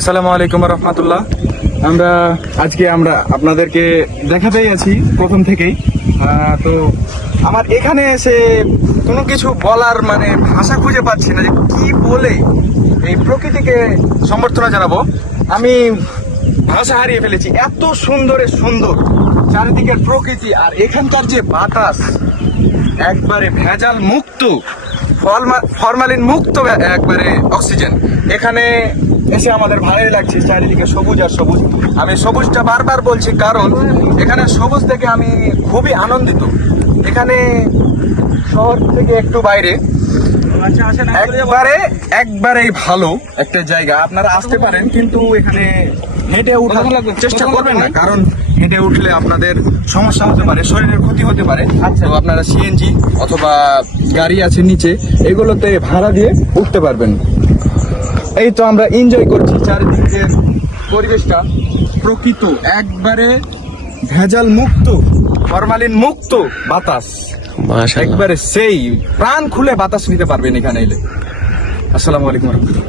আসসালামু আলাইকুম রহমতুল্লাহ। আজকে আমরা আপনাদেরকে দেখাতেই আছি প্রথম থেকেই। তো আমার এখানে এসে কোনো কিছু বলার মানে ভাষা খুঁজে পাচ্ছি না যে কি বলে এই প্রকৃতিকে সম্বর্ধনা জানাবো। আমি ভাষা হারিয়ে ফেলেছি, এত সুন্দর চারিদিকের প্রকৃতি আর এখানকার যে বাতাস একবারে ভেজাল মুক্ত, ফরমালিন মুক্ত একবারে অক্সিজেন। এখানে এসে আমাদের ভালোই লাগছে, চারিদিকে সবুজ আর সবুজ। আমি সবুজটা বারবার বলছি কারণ এখানে সবুজ থেকে আমি খুবই আনন্দিত। এখানে শহর থেকে একটু বাইরে একবারে ভালো একটা জায়গা, আপনারা আসতে পারেন, কিন্তু এখানে হেঁটে ওঠার চেষ্টা করবেন না, কারণ হেঁটে উঠলে আপনাদের সমস্যা হতে পারে, শরীরের ক্ষতি হতে পারে। তো আপনারা সিএনজি অথবা গাড়ি আছে নিচে, এগুলোতে ভাড়া দিয়ে উঠতে পারবেন। এই তো আমরা এনজয় করছি চারিদিকের পরিবেশটা, প্রকৃত একবারে ভেজাল মুক্ত, ফরমালিন মুক্ত বাতাস, একবারে সেই প্রাণ খুলে বাতাস নিতে পারবেন এখানে এলে। আসসালামু আলাইকুম রহমতুল্লাহ।